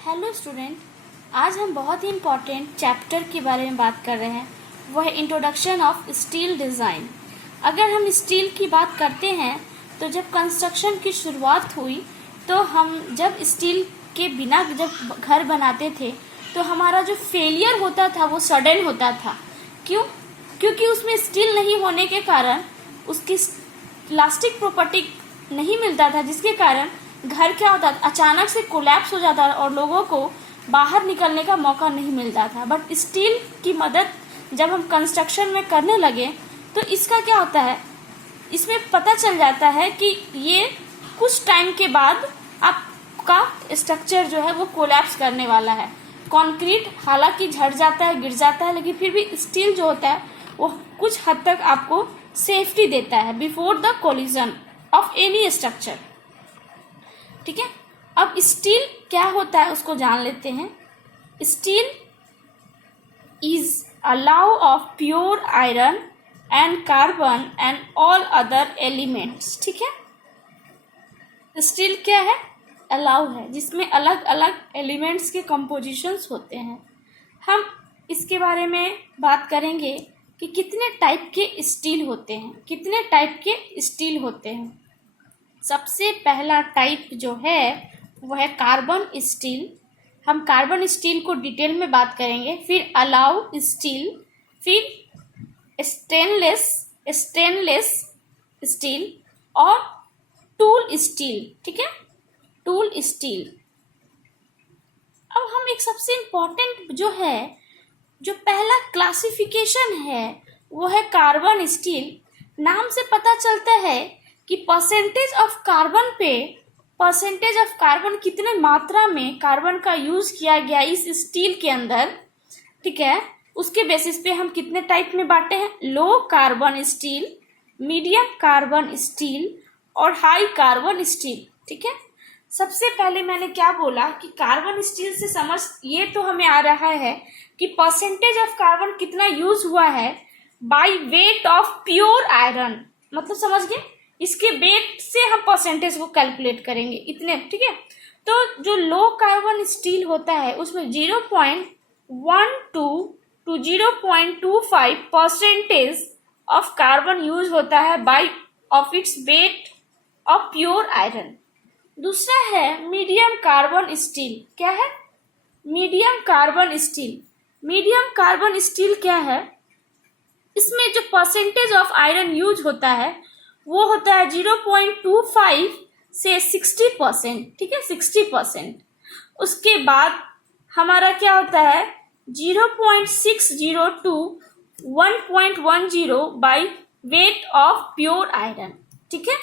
Hello student, आज हम बहुत ही इम्पॉर्टेंट चैप्टर के बारे में बात कर रहे हैं। वह है इंट्रोडक्शन ऑफ स्टील डिज़ाइन। अगर हम स्टील की बात करते हैं तो जब कंस्ट्रक्शन की शुरुआत हुई तो हम जब स्टील के बिना जब घर बनाते थे तो हमारा जो फेलियर होता था वो सडन होता था। क्यों? क्योंकि उसमें स्टील नहीं होने के कारण उसकी इलास्टिक प्रॉपर्टी नहीं मिलता था, जिसके कारण घर क्या होता था, अचानक से कोलैप्स हो जाता था और लोगों को बाहर निकलने का मौका नहीं मिलता था। बट स्टील की मदद जब हम कंस्ट्रक्शन में करने लगे तो इसका क्या होता है, इसमें पता चल जाता है कि ये कुछ टाइम के बाद आपका स्ट्रक्चर जो है वो कोलैप्स करने वाला है। कंक्रीट हालांकि झड़ जाता है, गिर जाता है, लेकिन फिर भी स्टील जो होता है वो कुछ हद तक आपको सेफ्टी देता है before the collision of any structure. ठीक है, अब स्टील क्या होता है उसको जान लेते हैं। Steel is a love of pure iron and carbon and all other elements. ठीक है, स्टील क्या है? अलाउ है, जिसमें अलग अलग एलिमेंट्स के कंपोजिशंस होते हैं। हम इसके बारे में बात करेंगे कि कितने टाइप के स्टील होते हैं, कितने टाइप के स्टील होते हैं। सबसे पहला टाइप जो है वो है कार्बन स्टील। हम कार्बन स्टील को डिटेल में बात करेंगे। फिर अलाउ स्टील, फिर स्टेनलेस स्टील और टूल स्टील। ठीक है, टूल स्टील। अब हम एक सबसे इम्पोर्टेंट जो है, जो पहला क्लासिफिकेशन है वो है कार्बन स्टील। नाम से पता चलता है कि परसेंटेज ऑफ कार्बन कितने मात्रा में कार्बन का यूज किया गया इस स्टील के अंदर। ठीक है, उसके बेसिस पे हम कितने टाइप में बांटे हैं, low carbon steel, medium carbon steel और हाई कार्बन स्टील। ठीक है, सबसे पहले मैंने क्या बोला कि कार्बन स्टील से समझ ये तो हमें आ रहा है कि परसेंटेज ऑफ कार्बन कितना यूज हुआ है bye weight of pure iron. मतलब समझ गए, इसके वेट से हम परसेंटेज को कैलकुलेट करेंगे इतने। ठीक है, तो जो लो कार्बन स्टील होता है उसमें 0.12 टू 0.25% ऑफ कार्बन यूज होता है by of its weight of pure iron. दूसरा है मीडियम कार्बन स्टील। क्या है? Medium carbon steel. Medium carbon steel क्या है? इसमें जो परसेंटेज ऑफ आयरन यूज होता है वो होता है 0.25 से 60%। ठीक है, 60%। उसके बाद हमारा क्या होता है 0.60 to 1.10 by weight of pure iron. ठीक है,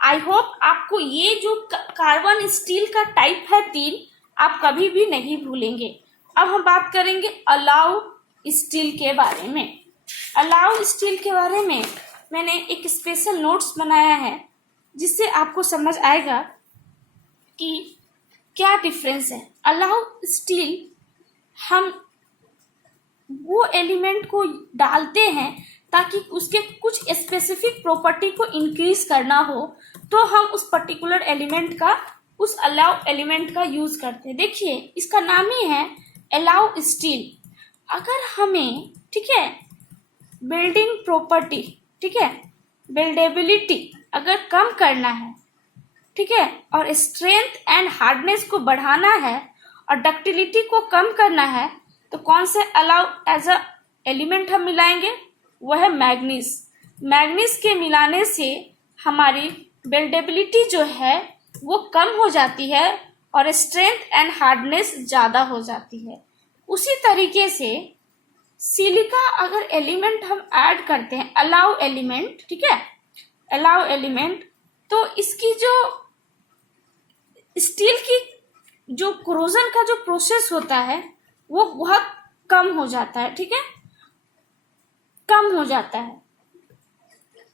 आई होप आपको ये जो कार्बन स्टील का टाइप है तीन, आप कभी भी नहीं भूलेंगे। अब हम बात करेंगे अलाउ स्टील के बारे में। अलाउ स्टील के बारे में मैंने एक स्पेशल नोट्स बनाया है जिससे आपको समझ आएगा कि क्या डिफरेंस है। अलाउ स्टील हम वो एलिमेंट को डालते हैं ताकि उसके कुछ स्पेसिफिक प्रॉपर्टी को इंक्रीज करना हो, तो हम उस पर्टिकुलर एलिमेंट का, उस अलाउ एलिमेंट का यूज करते हैं। देखिए, इसका नाम ही है अलाउ स्टील। अगर हमें, ठीक है, बिल्डिंग प्रॉपर्टी, ठीक है, बिल्डेबिलिटी अगर कम करना है, ठीक है, और स्ट्रेंथ एंड हार्डनेस को बढ़ाना है और डक्टिलिटी को कम करना है, तो कौन से अलाउ एज अ एलिमेंट हम मिलाएंगे? वह है मैग्नीज। मैग्नीज के मिलाने से हमारी बिल्डेबिलिटी जो है वो कम हो जाती है और स्ट्रेंथ एंड हार्डनेस ज़्यादा हो जाती है। उसी तरीके से सिलिका अगर एलिमेंट हम ऐड करते हैं, अलाउ एलिमेंट, ठीक है, अलाउ एलिमेंट, तो इसकी जो स्टील की जो कोरोजन का जो प्रोसेस होता है वो बहुत कम हो जाता है। ठीक है, कम हो जाता है।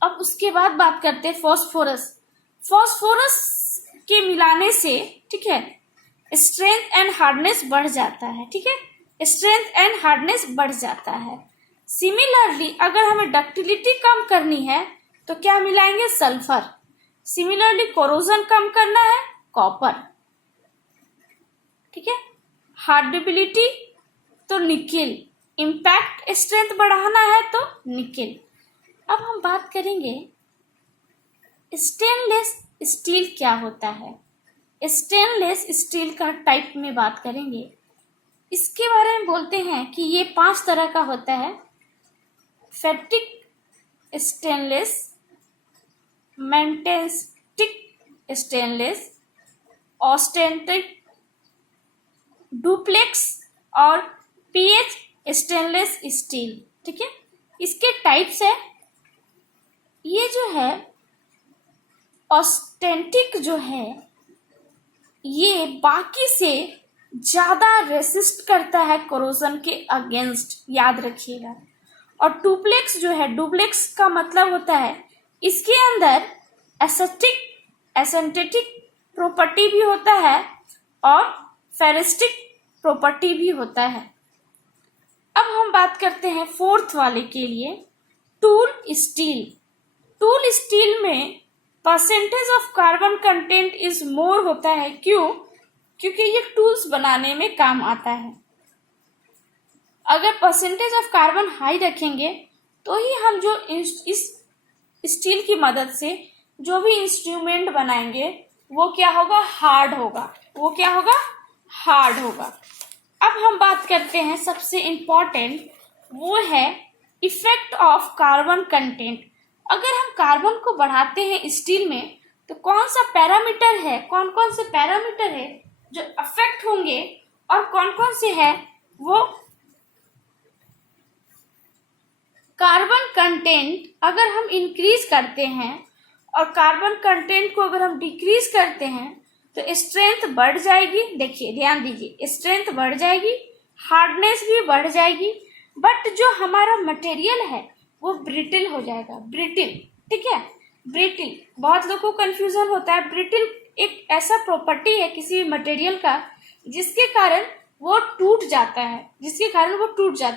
अब उसके बाद बात करते हैं फॉस्फोरस। फॉस्फोरस के मिलाने से, ठीक है, स्ट्रेंथ एंड हार्डनेस बढ़ जाता है। ठीक है, स्ट्रेंथ एंड हार्डनेस बढ़ जाता है। सिमिलरली अगर हमें डक्टिलिटी कम करनी है तो क्या मिलाएंगे? सल्फर। सिमिलरली कोरोजन कम करना है, कॉपर। ठीक है, हार्डेबिलिटी तो निकेल, इम्पैक्ट स्ट्रेंथ बढ़ाना है तो निकेल। अब हम बात करेंगे स्टेनलेस स्टील क्या होता है। स्टेनलेस स्टील का टाइप में बात करेंगे। इसके बारे में बोलते हैं कि ये 5 तरह का होता है। फैटिक स्टेनलेस, मेंटेस्टिक स्टेनलेस, ऑस्टेंटिक, डुप्लेक्स और पीएच स्टेनलेस स्टील। ठीक है, इसके टाइप्स है। ये जो है ऑस्टेंटिक जो है ये बाकी से ज्यादा रेसिस्ट करता है कोरोजन के अगेंस्ट, याद रखिएगा। और डुप्लेक्स जो है, डुप्लेक्स का मतलब होता है इसके अंदर एसेंटेटिक प्रॉपर्टी भी होता है और फेरिस्टिक प्रॉपर्टी भी होता है। अब हम बात करते हैं 4th वाले के लिए, टूल स्टील। टूल स्टील में percentage of carbon content is more होता है। क्यों? क्योंकि ये टूल्स बनाने में काम आता है। अगर परसेंटेज ऑफ कार्बन हाई रखेंगे तो ही हम जो इस स्टील की मदद से जो भी इंस्ट्रूमेंट बनाएंगे वो क्या होगा? हार्ड होगा। वो क्या होगा? हार्ड होगा। अब हम बात करते हैं सबसे इम्पोर्टेंट, वो है इफेक्ट ऑफ कार्बन कंटेंट। अगर हम कार्बन को बढ़ाते हैं स्टील में तो कौन सा पैरामीटर है, कौन कौन से पैरामीटर है जो अफेक्ट होंगे और कौन कौन से है वो कार्बन कंटेंट अगर हम इंक्रीज करते हैं और कार्बन कंटेंट को अगर हम डिक्रीज करते हैं तो स्ट्रेंथ बढ़ जाएगी। देखिए, ध्यान दीजिए, स्ट्रेंथ बढ़ जाएगी, हार्डनेस भी बढ़ जाएगी, बट जो हमारा मटेरियल है वो ब्रिटिल हो जाएगा। ब्रिटिल, ठीक है, ब्रिटिल। बहुत लोगों को कंफ्यूजन होता है। ब्रिटिल एक ऐसा प्रॉपर्टी है किसी भी मटेरियल का जिसके कारण वो टूट जाता है,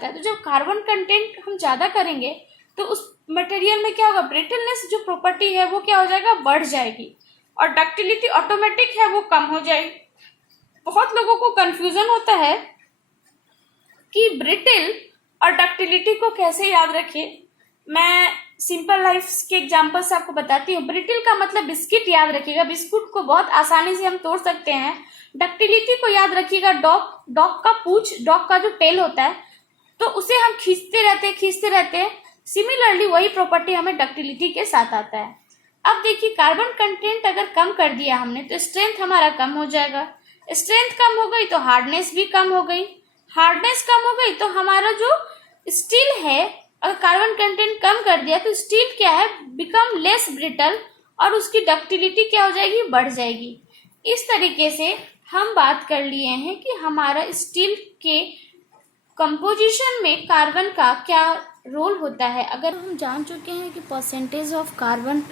तो जब कार्बन कंटेंट हम ज्यादा करेंगे तो उस मटेरियल में क्या होगा? ब्रिटलनेस जो प्रॉपर्टी है वो क्या हो जाएगा? बढ़ जाएगी और डक्टिलिटी ऑटोमेटिक है वो कम हो जाएगी। बहुत लोगों को कंफ्यूजन होता है कि ब्रिटिल और डक्टिलिटी को कैसे याद रखें। मैं सिंपल लाइफ के एग्जांपल से आपको बताती हूँ। ब्रिटिल का मतलब बिस्किट, याद रखिएगा, बिस्कुट को बहुत आसानी से हम तोड़ सकते हैं। डक्टिलिटी को याद रखिएगा, डॉग का पूंछ, डॉग का जो टेल होता है, तो उसे हम खींचते रहते हैं। सिमिलरली वही प्रॉपर्टी हमें डक्टिलिटी के साथ आता है। अब देखिए, कार्बन कंटेंट अगर कम कर दिया हमने तो स्ट्रेंथ हमारा कम हो जाएगा। स्ट्रेंथ कम हो गई तो हार्डनेस भी कम हो गई। हार्डनेस कम हो गई तो हमारा जो स्टील है, अगर कार्बन कंटेंट कम कर दिया तो स्टील क्या है? बिकम लेस ब्रिटल और उसकी डक्टिलिटी क्या हो जाएगी? बढ़ जाएगी। इस तरीके से हम बात कर लिए हैं कि हमारा स्टील के कंपोजिशन में कार्बन का क्या रोल होता है। अगर हम जान चुके हैं कि परसेंटेज ऑफ कार्बन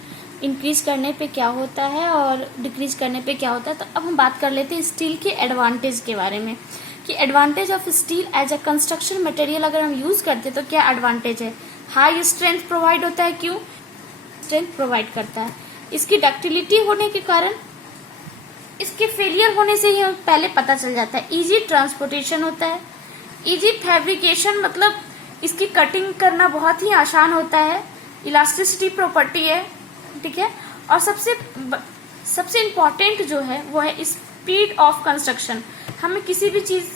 इंक्रीज करने पे क्या होता है और डिक्रीज करने पे क्या होता है, तो अब हम बात कर लेते हैं स्टील के एडवांटेज के बारे में कि advantage of steel as a construction material अगर हम यूज करते हैं तो क्या एडवांटेज है। हाई स्ट्रेंथ प्रोवाइड होता है। क्यों? स्ट्रेंथ प्रोवाइड करता है। इसकी डक्टिलिटी होने के कारण इसके फेलियर होने से ही हमें पहले पता चल जाता है। इजी ट्रांसपोर्टेशन होता है। इजी फैब्रिकेशन मतलब इसकी कटिंग करना बहुत ही आसान होता है। इलास्टिसिटी प्रॉपर्टी है, ठीक है। और सबसे इम्पोर्टेंट जो है वो है स्पीड ऑफ कंस्ट्रक्शन। हमें किसी भी चीज,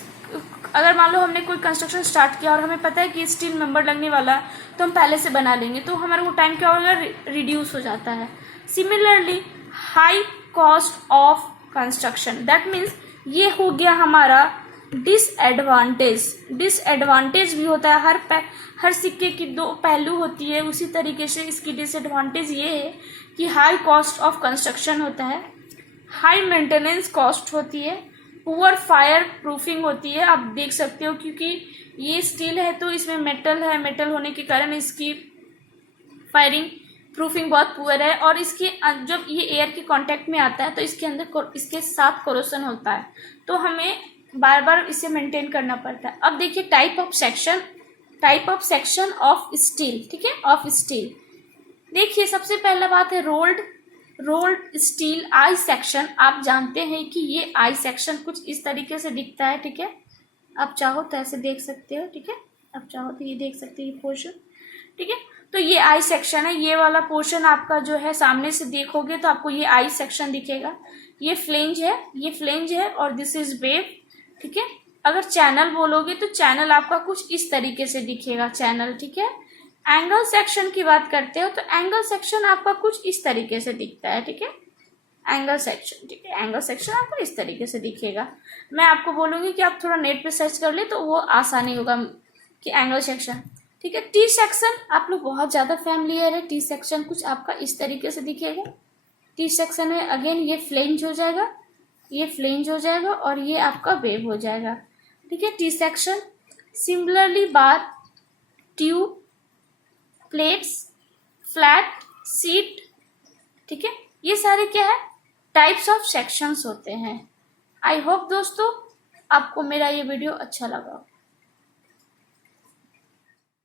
अगर मान लो हमने कोई कंस्ट्रक्शन स्टार्ट किया और हमें पता है कि स्टील मेंबर लगने वाला तो हम पहले से बना लेंगे, तो हमारा वो टाइम क्या होगा? रिड्यूस हो जाता है। Similarly high cost of construction, that means ये हो गया हमारा डिसएडवांटेज भी होता है। हर सिक्के की 2 पहलू होती है, उसी तरीके से इसकी डिसएडवांटेज ये है कि हाई कॉस्ट ऑफ कंस्ट्रक्शन होता है, हाई मेंटेनेंस कॉस्ट होती है, पुअर फायर प्रूफिंग होती है। आप देख सकते हो क्योंकि ये स्टील है तो इसमें मेटल है, मेटल होने के कारण इसकी फायरिंग प्रूफिंग बहुत पुअर है। और इसके जब ये एयर के कांटेक्ट में आता है तो इसके अंदर इसके साथ कोरोशन होता है, तो हमें बार बार इसे मेंटेन करना पड़ता है। अब देखिए type of section of steel, ठीक है, ऑफ स्टील। देखिए सबसे पहला बात है रोल्ड स्टील आई सेक्शन। आप जानते हैं कि ये आई सेक्शन कुछ इस तरीके से दिखता है, ठीक है। आप चाहो तो ऐसे देख सकते हो, ठीक है। आप चाहो तो ये देख सकते हो ये पोर्शन, ठीक है। तो ये आई सेक्शन है, ये वाला पोर्शन आपका जो है सामने से देखोगे तो आपको ये आई सेक्शन दिखेगा। ये फ्लेंज है, ये फ्लेंज है, और दिस इज वेव, ठीक है। अगर चैनल बोलोगे तो चैनल आपका कुछ इस तरीके से दिखेगा, चैनल, ठीक है। एंगल सेक्शन की बात करते हो तो एंगल सेक्शन आपका कुछ इस तरीके से दिखता है, ठीक है। एंगल सेक्शन, ठीक है, एंगल सेक्शन आपको इस तरीके से दिखेगा। मैं आपको बोलूंगी कि आप थोड़ा नेट पे सर्च कर ले तो वो आसानी होगा कि एंगल सेक्शन, ठीक है। टी सेक्शन आप लोग बहुत ज़्यादा फैमिलियर है, टी सेक्शन कुछ आपका इस तरीके से दिखेगा। टी सेक्शन में अगेन ये फ्लेंज हो जाएगा, ये फ्लेंज हो जाएगा, और ये आपका वेव हो जाएगा, ठीक है। टी सेक्शन सिमिलरली बार, ट्यूब, प्लेट्स, फ्लैट, सीट, ठीक है। ये सारे क्या है, टाइप्स ऑफ सेक्शंस होते हैं। आई होप दोस्तों आपको मेरा ये वीडियो अच्छा लगा।